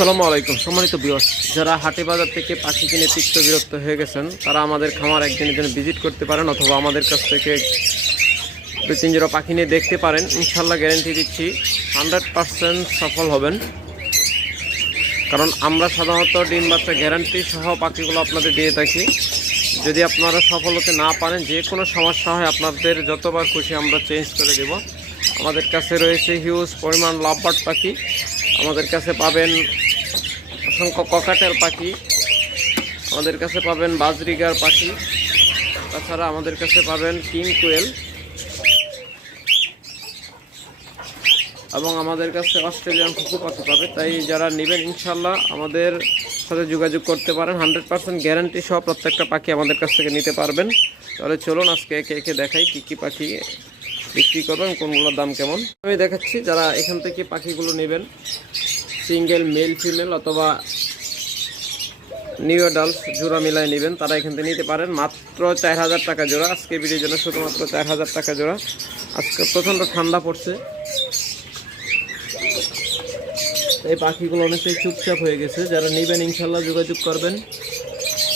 আসসালামু আলাইকুম। সম্মানিত বিয়স যারা হাটে বাজার থেকে পাখি কিনে তিক্ত বিরক্ত হয়ে গেছেন, তারা আমাদের খামার একদিনের জন্য ভিজিট করতে পারেন অথবা আমাদের কাছ থেকে দু তিন জোড়া পাখি নিয়ে দেখতে পারেন। ইনশাল্লাহ গ্যারেন্টি দিচ্ছি হান্ড্রেড পারসেন্ট সফল হবেন। কারণ আমরা সাধারণত ডিম, বাচ্চা গ্যারান্টি সহ পাখিগুলো আপনাদের দিয়ে থাকি। যদি আপনারা সফল হতে না পারেন, যে কোনো সমস্যা হয়, আপনাদের যতবার খুশি আমরা চেঞ্জ করে দেব। আমাদের কাছে রয়েছে হিউজ পরিমাণ লাভবার্ড পাখি। আমাদের কাছে পাবেন অসংখ্য ককাটের পাখি আমাদের কাছে পাবেন বাজরিগার পাখি। তাছাড়া আমাদের কাছে পাবেন কিং কোয়েল। এবং আমাদের কাছে অস্ট্রেলিয়ান কুকু পাখি পাবে। তাই যারা নেবেন ইনশাল্লাহ আমাদের সাথে যোগাযোগ করতে পারেন। হান্ড্রেড পার্সেন্ট গ্যারান্টি সহ প্রত্যেকটা পাখি আমাদের কাছ থেকে নিতে পারবেন। তাহলে চলুন আজকে একে একে দেখাই কী কী পাখি বিক্রি করবেন, কোনগুলোর দাম কেমন। আমি দেখাচ্ছি যারা এখান থেকে পাখিগুলো নেবেন। সিঙ্গেল মেল ফিমেল অথবা নিউ অ্যাডাল্ট জোড়া মিলাই নেবেন। তারা এখান থেকে নিতে পারেন। মাত্র চার হাজার টাকা জোড়া। আজকে ভিডিওর জন্য শুধুমাত্র চার হাজার টাকা জোড়া। আজকে প্রচণ্ড ঠান্ডা পড়ছে। এই পাখিগুলো অনেকটাই চুপচাপ হয়ে গেছে। যারা নেবেন, ইনশাল্লাহ যোগাযোগ করবেন।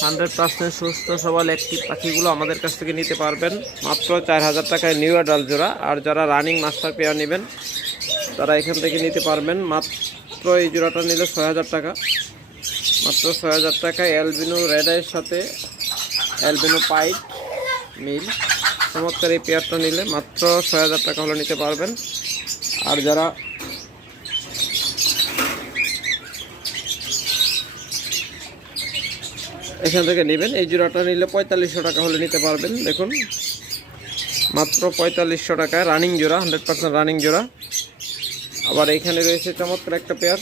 হান্ড্রেড পার্সেন্ট সুস্থ, সবল একটি পাখিগুলো আমাদের কাছ থেকে নিতে পারবেন। মাত্র চার হাজার টাকায় নিউ অ্যাডাল জোড়া। আর যারা রানিং মাস্টার পেয়ার নেবেন, তারা এখান থেকে নিতে পারবেন। মাত্র এই জোড়াটা নিলে ছয় হাজার টাকা। মাত্র ছয় হাজার টাকায় অ্যালবিনো রেডাইয়ের সাথে অ্যালবিনো পাইট মিল। চমৎকার এই পেয়ারটা নিলে মাত্র ছয় হাজার টাকা হলে নিতে পারবেন। আর যারা এখান থেকে নেবেন, এই জোড়াটা নিলে পঁয়তাল্লিশশো টাকা হলে নিতে পারবেন। দেখুন, মাত্র পঁয়তাল্লিশশো টাকায় রানিং জোড়া হান্ড্রেড পার্সেন্ট রানিং জোড়া। আবার এখানে রয়েছে চমৎকার একটা পেয়ার।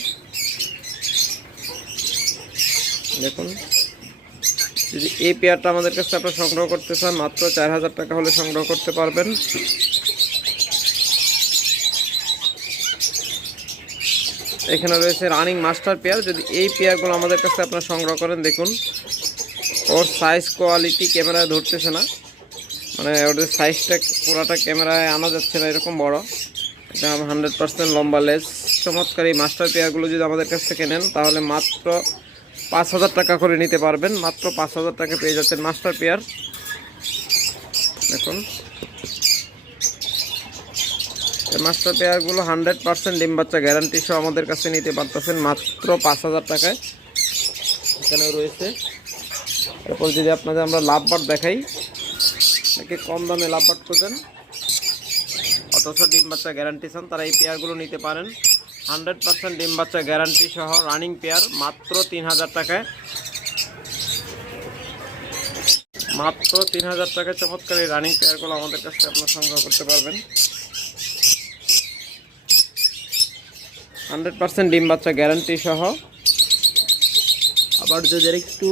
দেখুন। যদি এই পেয়ারটা আমাদের কাছে আপনারা সংগ্রহ করতে চান, মাত্র চার হাজার টাকা হলে সংগ্রহ করতে পারবেন। এখানে রয়েছে রানিং মাস্টার পেয়ার। যদি এই পেয়ারগুলো আমাদের কাছে আপনারা সংগ্রহ করেন, দেখুন। ওর সাইজ কোয়ালিটি ক্যামেরায় ধরতেছে না। মানে ওদের সাইজটা পুরাটা ক্যামেরায় আনা যাচ্ছে না, এরকম বড়। এটা হান্ড্রেড পার্সেন্ট লম্বা লেস চমৎকার এই মাস্টার পেয়ারগুলো যদি আমাদের কাছ থেকে নেন, তাহলে মাত্র পাঁচ হাজার টাকা করে নিতে পারবেন। মাত্র পাঁচ হাজার টাকা পেয়ে যাচ্ছেন মাস্টার পেয়ার দেখুন। মাস্টার পেয়ারগুলো হান্ড্রেড পার্সেন্ট ডিম বাচ্চা গ্যারান্টি সহ আমাদের কাছে নিতে পারতেছেন মাত্র পাঁচ হাজার টাকায়। এখানেও রয়েছে। এরপর যদি আপনাদের আমরা লাভবাট দেখাই নাকি কম দামে লাভ লাভবাট করবেন। অথচ ডিম বাচ্চা গ্যারান্টি চান, তারা এই পেয়ারগুলো নিতে পারেন। হান্ড্রেড পার্সেন্ট ডিম বাচ্চা গ্যারান্টি সহ রানিং পেয়ার মাত্র তিন হাজার টাকায়। মাত্র তিন হাজার টাকায় চমৎকার এই রানিং পেয়ারগুলো আমাদের কাছ থেকে আপনার সংগ্রহ করতে পারবেন। হান্ড্রেড পার্সেন্ট ডিম বাচ্চা গ্যারান্টি সহ। আবার যদি একটু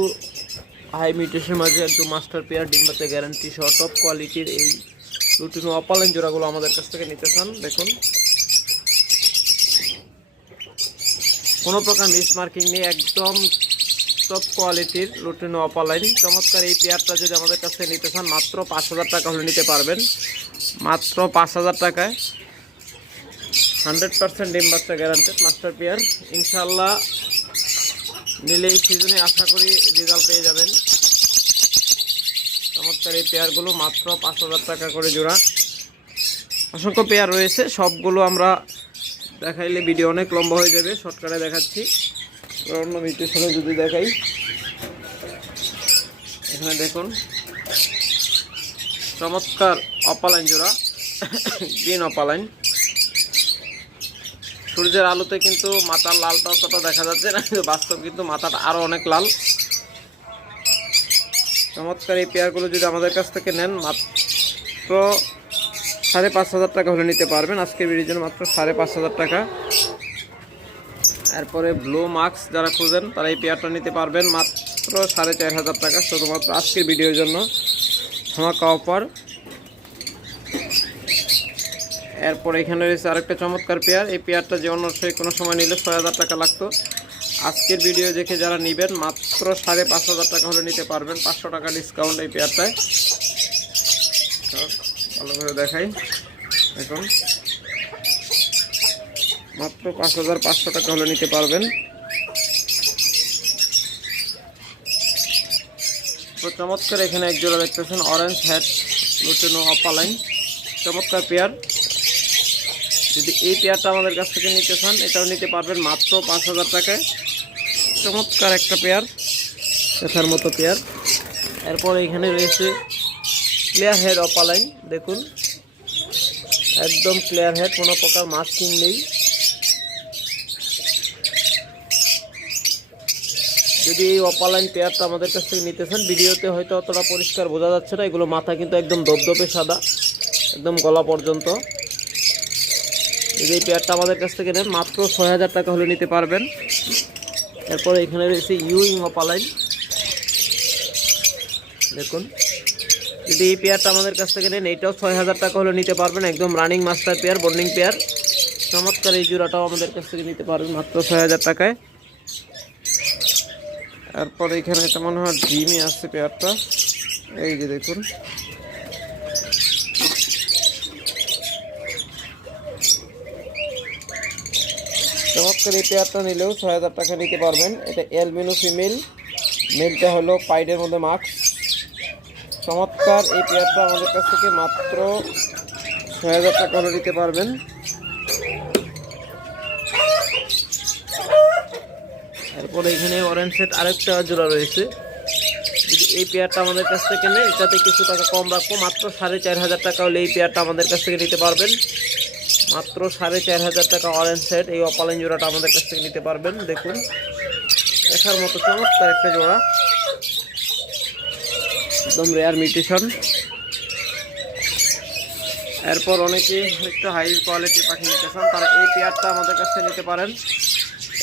হাই মিউটেশন মাঝে একটু মাস্টার পেয়ার, ডিম বাচ্চা গ্যারান্টি সহ টপ কোয়ালিটির এই লুটিনো অপালেন জোড়াগুলো আমাদের কাছ থেকে নিতে চান, দেখুন। কোনো প্রকার মিস মার্কিং নেই, একদম টপ কোয়ালিটির লুটিনো অপালাইন চমৎকার এই পেয়ারটা যদি আমাদের কাছ নিতে চান, মাত্র পাঁচ হাজার টাকা হলে নিতে পারবেন। মাত্র পাঁচ হাজার টাকায়। হান্ড্রেড পার্সেন্ট ডিম বাচ্চা গ্যারান্টেড মাস্টার পেয়ার। ইনশাল্লাহ নিলে এই সিজনে আশা করি রেজাল্ট পেয়ে যাবেন। চমৎকার এই পেয়ারগুলো মাত্র পাঁচ হাজার টাকা করে জোড়া। অসংখ্য পেয়ার রয়েছে, সবগুলো আমরা দেখাইলে ভিডিও অনেক লম্বা হয়ে যাবে শর্টকাটে দেখাচ্ছি। অন্য মিউটেশনে যদি দেখাই, এখানে দেখুন। চমৎকার অপালাইন জোড়া গ্রিন অপালাইন সূর্যের আলোতে কিন্তু মাথার লালটা অতটা দেখা যাচ্ছে না, কিন্তু বাস্তব কিন্তু মাথাটা আরও অনেক লাল। চমৎকার এই পেয়ারগুলো যদি আমাদের কাছ থেকে নেন, মাত্র সাড়ে পাঁচ হাজার টাকা হলে নিতে পারবেন। আজকের ভিডিওর জন্য মাত্র সাড়ে পাঁচ হাজার টাকা। এরপরে ব্লু মাস্ক যারা খুঁজেন, তারা এই পেয়ারটা নিতে পারবেন। মাত্র সাড়ে চার হাজার টাকা, শুধুমাত্র আজকের ভিডিওর জন্য। ধামাকা অফার এরপর এখানে রয়েছে আরেকটা চমৎকার পেয়ার। এই পেয়ারটা যে অন্য কোনো সময় নিলে ছয় হাজার টাকা লাগতো। আজকের ভিডিও দেখে যারা নেবেন, মাত্র সাড়ে পাঁচ হাজার টাকা হলে নিতে পারবেন। পাঁচশো টাকা ডিসকাউন্ট এই পেয়ারটায়। ভালো করে দেখাই। এখন মাত্র পাঁচ হাজার পাঁচশো টাকা হলে নিতে পারবেন। তো চমৎকার এখানে একজোড়া দেখতেছেন অরেঞ্জ হ্যাট লুটেনো অপালাইন চমৎকার পেয়ার। যদি এই পেয়ারটা আমাদের কাছ থেকে নিতে চান, এটাও নিতে পারবেন মাত্র পাঁচ হাজার টাকায়। চমৎকার একটা পেয়ার দেখার মতো পেয়ার। এরপর এখানে রয়েছে ক্লিয়ার হেড অপালাইন দেখুন। একদম ক্লিয়ার হেড কোনো প্রকার মাস্কিং নেই। যদি এই অপালাইন পেয়ারটা আমাদের কাছ থেকে নিতে চান, ভিডিওতে হয়তো অতটা পরিষ্কার বোঝা যাচ্ছে না, এগুলো মাথা কিন্তু একদম দপদপে সাদা, একদম গলা পর্যন্ত। যদি এই পেয়ারটা আমাদের কাছ থেকে নেন, মাত্র ছয় হাজার টাকা হলে নিতে পারবেন। এরপরে এখানে রয়েছে ইউইং অপালাইন দেখুন, যদি এই পেয়ারটা আমাদের কাছ থেকে নেন, এইটাও ছয় হাজার টাকা হলে নিতে পারবেন, একদম running master pair, bonding pair. চমৎকার এই জোড়াটাও আমাদের কাছ থেকে নিতে পারবেন, মাত্র ছয় হাজার টাকায়। এরপর এখানে এটা মনে হয় ডিমই আসছে পেয়ারটা। এই যে দেখুন চমৎকার এই পেয়ারটা নিলেও ছয় হাজার টাকা নিতে পারবেন। এটা এলবিনো ফিমেল। মেলটা হলো পাইডের মধ্যে মাস্ক। চমৎকার এই পেয়ারটা আমাদের কাছ থেকে মাত্র ছয় হাজার টাকা হলে নিতে পারবেন। এরপরে এখানে অরেঞ্জ সেট আরেকটা জোড়া রয়েছে। যদি এই পেয়ারটা আমাদের কাছ থেকে নেয় এটাতে কিছু টাকা কম রাখব। মাত্র সাড়ে চার হাজার টাকা হলে এই পেয়ারটা আমাদের কাছ থেকে নিতে পারবেন। মাত্র সাড়ে চার হাজার টাকা অরেঞ্জ সেট এই অপালাইন জোড়াটা আমাদের কাছ থেকে নিতে পারবেন, দেখুন। দেখার মতো চমৎকার একটা জোড়া। একদম রেয়ার মিউটেশন এরপর অনেকে একটু হাই কোয়ালিটি পাখি নিতে চান, তারা এই পেয়ারটা আমাদের কাছ থেকে নিতে পারেন।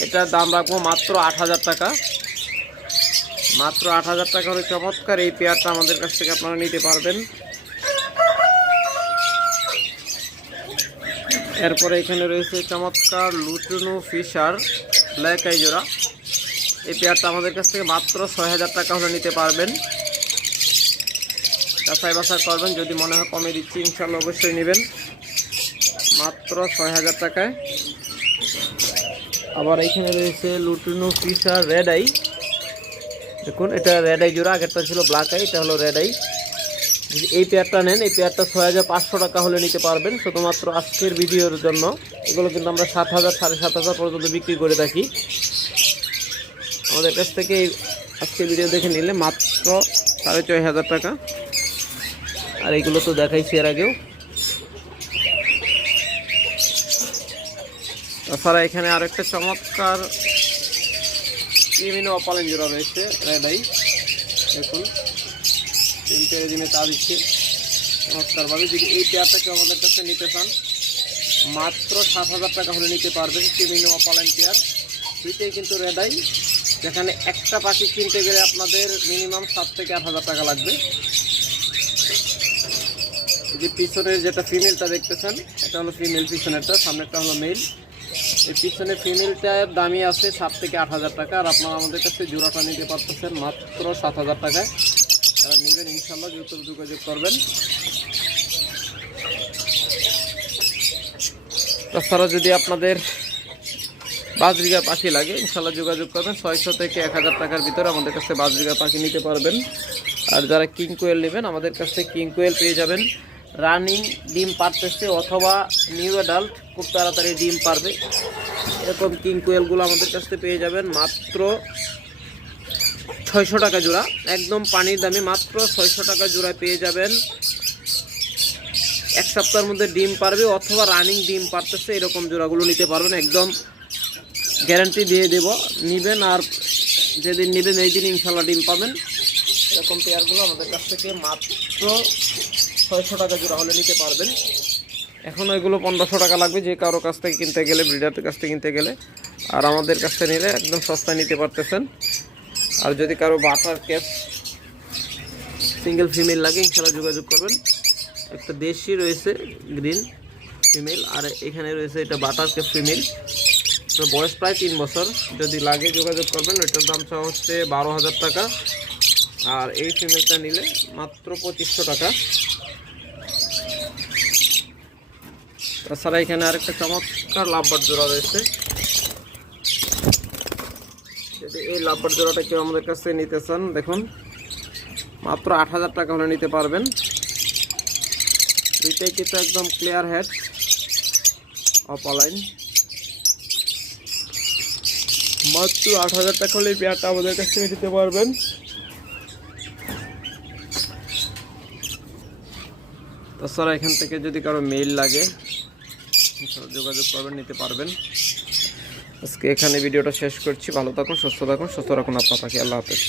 এটার দাম রাখব মাত্র আট হাজার টাকা। মাত্র আট হাজার টাকা হলে চমৎকার এই পেয়ারটা আমাদের কাছ থেকে আপনারা নিতে পারবেন। এরপরে এখানে রয়েছে চমৎকার লুটুনু ফিশার, ব্ল্যাক আই জোড়া। এই পেয়ারটা আমাদের কাছ থেকে মাত্র ছয় হাজার টাকা হলে নিতে পারবেন। যাচাই বাছাই করবেন, যদি মনে হয় কমে দিচ্ছি ইনশাল্লাহ অবশ্যই নেবেন। মাত্র ছয় হাজার টাকায়। আবার এখানে রয়েছে লুটিনো ফিশার রেড আই। দেখুন, এটা রেড আই জোড়া, আগেরটা ছিল ব্ল্যাক আই, এটা হলো রেড আই। যদি এই পেয়ারটা নেন, এই পেয়ারটা ছয় হাজার পাঁচশো টাকা হলে নিতে পারবেন। শুধুমাত্র আজকের ভিডিওর জন্য। এগুলো কিন্তু আমরা সাত হাজার, সাড়ে সাত হাজার পর্যন্ত বিক্রি করে থাকি। আমাদের কাছ থেকে আজকের ভিডিও দেখে নিলে মাত্র সাড়ে ছয় হাজার টাকা। আর এগুলো তো দেখাইছি এর আগেও। তাছাড়া এখানে আরেকটা চমৎকার ক্রিমিনো অপালেন জোড়া রয়েছে রেড আই দেখুন। তিনটে দিনে তা দিচ্ছে চমৎকারভাবে যদি এই পেয়ারটাকে আমাদের কাছে নিতে চান, মাত্র সাত হাজার টাকা হলে নিতে পারবেন ক্রিমিনো অপালেন পেয়ার দুইটাই কিন্তু রেড আই যেখানে একটা পাখি কিনতে গেলে আপনাদের মিনিমাম সাত থেকে আট হাজার টাকা লাগবে। যে পিছনের যেটা ফিমেলটা দেখতেছেন, এটা হলো ফিমেল পিছনেরটা, সামনেরটা হলো মেল এই পিছনে ফিমেলটার দামই আছে সাত থেকে আট হাজার টাকা, আর আপনারা আমাদের কাছে জোড়াটা নিতে পারতেছেন মাত্র সাত হাজার টাকায়। তারা নেবেন ইনশাল্লাহ দ্রুত যোগাযোগ করবেন। তাছাড়া যদি আপনাদের বাজরিগা পাখি লাগে ইনশাল্লাহ যোগাযোগ করবেন। ছয়শো থেকে এক হাজার টাকার ভিতরে আমাদের কাছে বাজরিগা পাখি নিতে পারবেন। আর যারা কিং কোয়েল নেবেন, আমাদের কাছ কিং কোয়েল পেয়ে যাবেন। রানিং ডিম পারতেছে অথবা নিউ অ্যাডাল্ট, খুব তাড়াতাড়ি ডিম পারবে। এরকম কিং কোয়েলগুলো আমাদের কাছ পেয়ে যাবেন। মাত্র ছয়শো টাকা জোড়া। একদম পানির দামে, মাত্র ছয়শো টাকা জোড়া পেয়ে যাবেন। এক সপ্তাহের মধ্যে ডিম পারবে অথবা রানিং ডিম পারতেছে, এরকম জোড়াগুলো নিতে পারবেন। একদম গ্যারান্টি দিয়ে দেব। নেবেন আর যেদিন নেবেন এই দিন ইনশাল্লাহ ডিম পাবেন। এরকম পেয়ারগুলো আমাদের কাছ থেকে মাত্র ছয়শো টাকা জোড়া হলে নিতে পারবেন। এখন ওইগুলো পনেরোশো টাকা লাগবে, যে কারও কাছ থেকে কিনতে গেলে, ব্রিডারদের কাছ থেকে কিনতে গেলে। আর আমাদের কাছ থেকে নিলে একদম সস্তায় নিতে পারতেছেন। আর যদি কারও বাটার ক্যাপ সিঙ্গেল ফিমেল লাগে, ইনশাল্লাহ যোগাযোগ করবেন। একটা দেশি রয়েছে গ্রিন ফিমেল, আর এখানে রয়েছে এটা বাটার ক্যাপ ফিমেল। তো বয়স প্রায় তিন বছর। যদি লাগে যোগাযোগ করবেন ওইটার দাম চাওয়া হচ্ছে বারো হাজার টাকা। আর এই ফিমেলটা নিলে মাত্র পঁচিশশো টাকা। তাছাড়া এখানে আরেকটা চমৎকার লাভবার জোড়া রয়েছে যদি এই লাভবার জোড়াটা কেউ আমাদের কাছে নিতে চান, দেখুন। মাত্র আট হাজার টাকা হলে নিতে পারবেন। দুইটাই কিন্তু একদম ক্লিয়ার হেড অপালাইন মাত্র আট হাজার টাকা হলে পেয়ারটা আমাদের কাছ থেকে নিতে পারবেন। তাছাড়া এখান থেকে যদি কারও মেইল লাগে, যোগাযোগ করবেন, নিতে পারবেন। আজকে এখানে ভিডিওটা শেষ করছি। ভালো থাকুন, সুস্থ থাকুন, সুস্থ রাখুন। আপনার পাখি আল্লাহ হাফেজ।